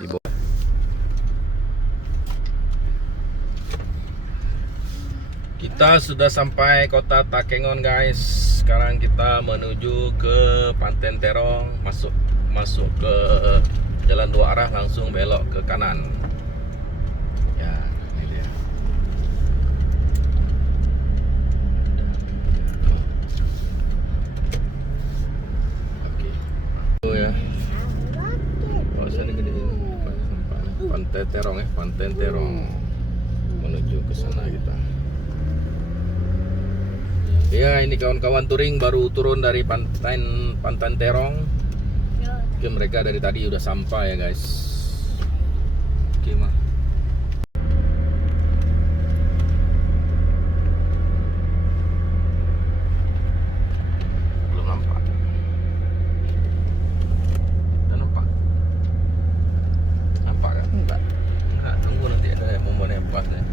di bawah. Kita sudah sampai kota Takengon guys. Sekarang kita menuju ke Pantai Terong, masuk ke jalan dua arah, langsung belok ke kanan. Ya, ini dia. Oke. Oh ya. Oh, sana gedein. Pantai Terong ya, Pantai Terong. Menuju ke sana kita. Ya, ini kawan-kawan touring baru turun dari Pantai Terong. Oke, mereka dari tadi udah sampai ya guys. Oke mah. Belum nampak. Udah nampak? Nampak kan? Enggak. Enggak, tunggu nanti ada momen yang pas nih.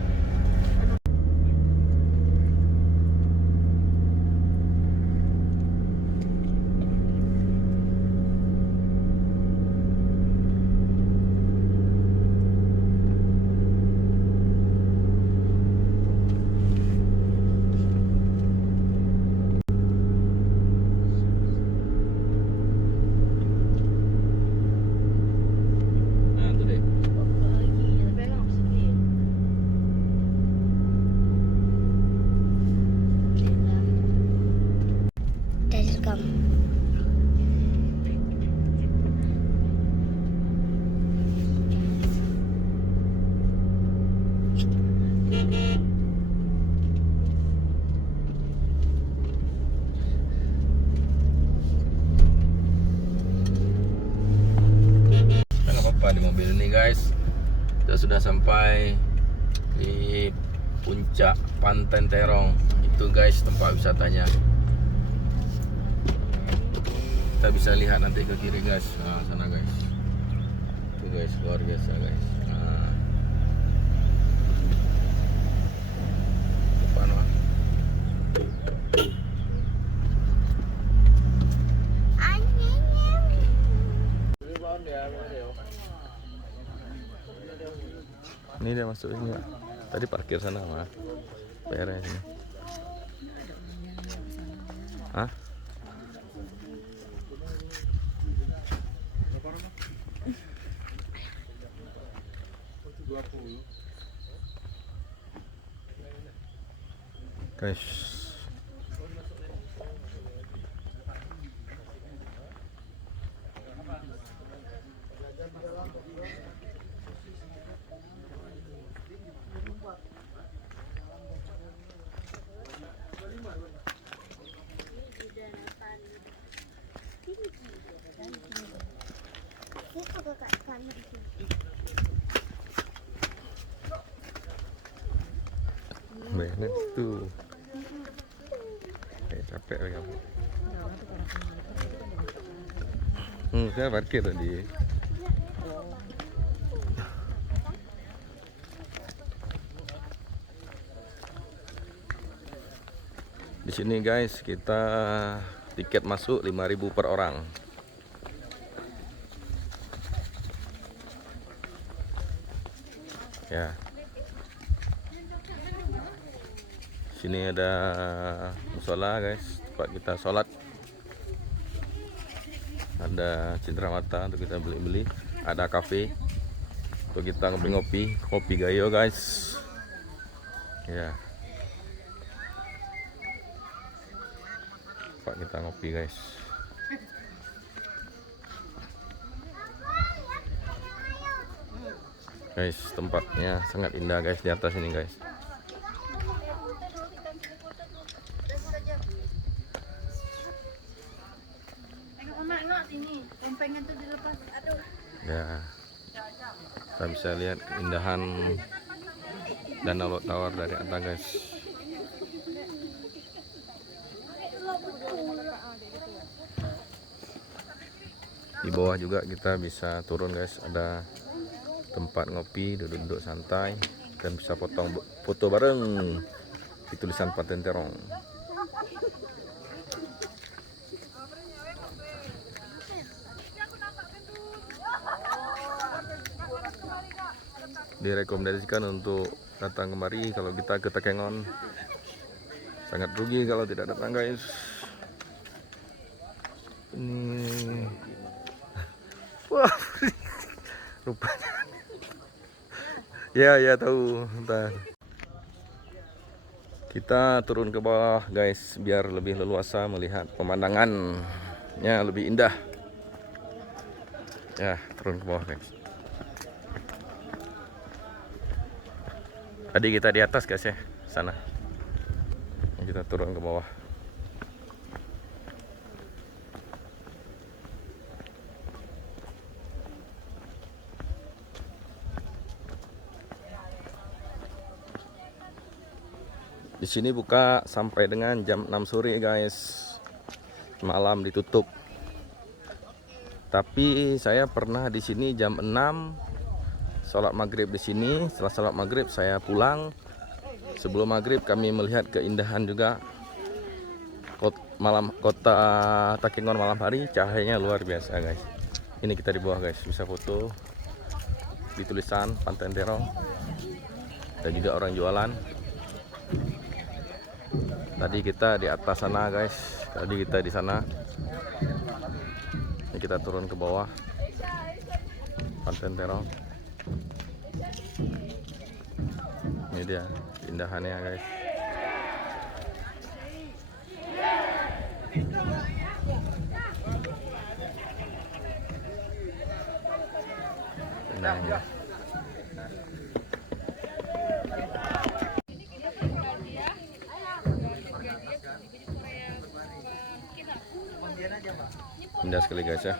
Di mobil ini guys, kita sudah sampai di puncak Pantai Terong. Itu guys tempat wisatanya. Kita bisa lihat nanti ke kiri guys. Nah, sana guys. Itu guys, luar biasa guys. Nah. Depan mah. Ini dia masuk ini. Tadi parkir sana mah. Bayarnya sini. Hah? Guys. Benar tuh. Capek kamu. Saya parkir tadi. Di sini guys, kita tiket masuk 5.000 per orang. Ya. Sini ada musola guys, tempat kita sholat. Ada cenderamata untuk kita beli-beli. Ada kafe untuk kita ngopi-ngopi, kopi gayo guys. Ya. Tempat kita ngopi guys. Guys, tempatnya sangat indah guys di atas ini guys. Ya, kita bisa lihat keindahan Danau Lot Tower dari atas guys. Di bawah juga kita bisa turun guys, ada tempat ngopi, duduk-duduk santai, dan bisa foto bareng di tulisan Pantai Terong. direkomendasikan untuk datang kemari. Kalau kita ke Takengon sangat rugi kalau tidak datang guys. Ini wah rupanya ya tahu. Bentar. Kita turun ke bawah guys biar lebih leluasa melihat pemandangannya lebih indah. Ya, turun ke bawah guys. Tadi kita di atas guys ya, sana. Kita turun ke bawah. Di sini buka sampai dengan jam 6 sore guys. Malam ditutup. Tapi saya pernah di sini jam 6 sholat maghrib di sini. Setelah sholat maghrib saya pulang. Sebelum maghrib kami melihat keindahan juga kota Takengon malam hari. Cahayanya luar biasa guys. Ini kita di bawah guys, bisa foto di tulisan Panten Terong. Dan juga orang jualan. Tadi kita di atas sana guys. Tadi kita di sana. Ini kita turun ke bawah Panten Terong. Ini dia indahannya guys. Indahnya. Indah sekali guys ya.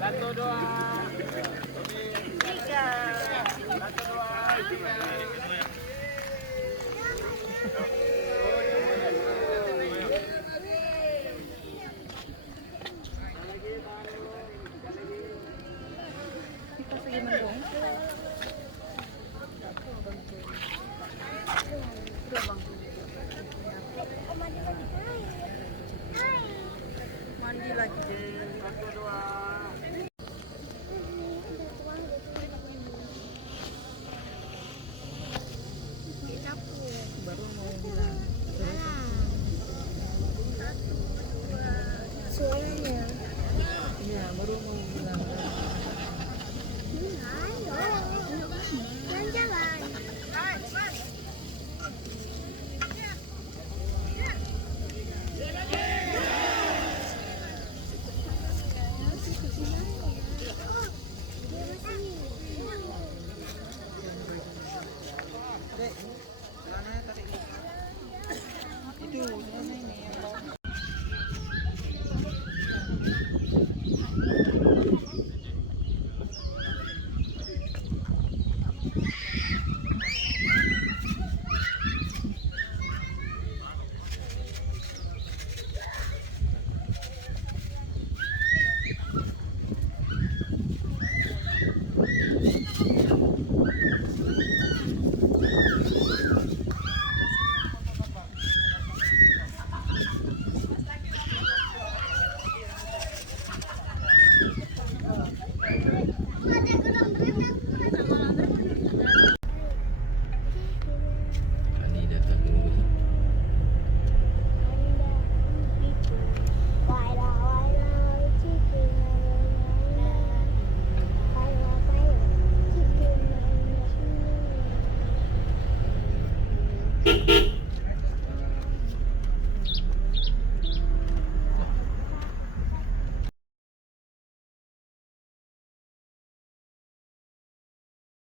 Satu, dua, tiga. Satu, dua, tiga. Mandi lagi deh. Satu, dua. Baru mau bilang. Satu, dua. Suaranya. Iya, baru mau bilang. Jalan-jalan. Thank you.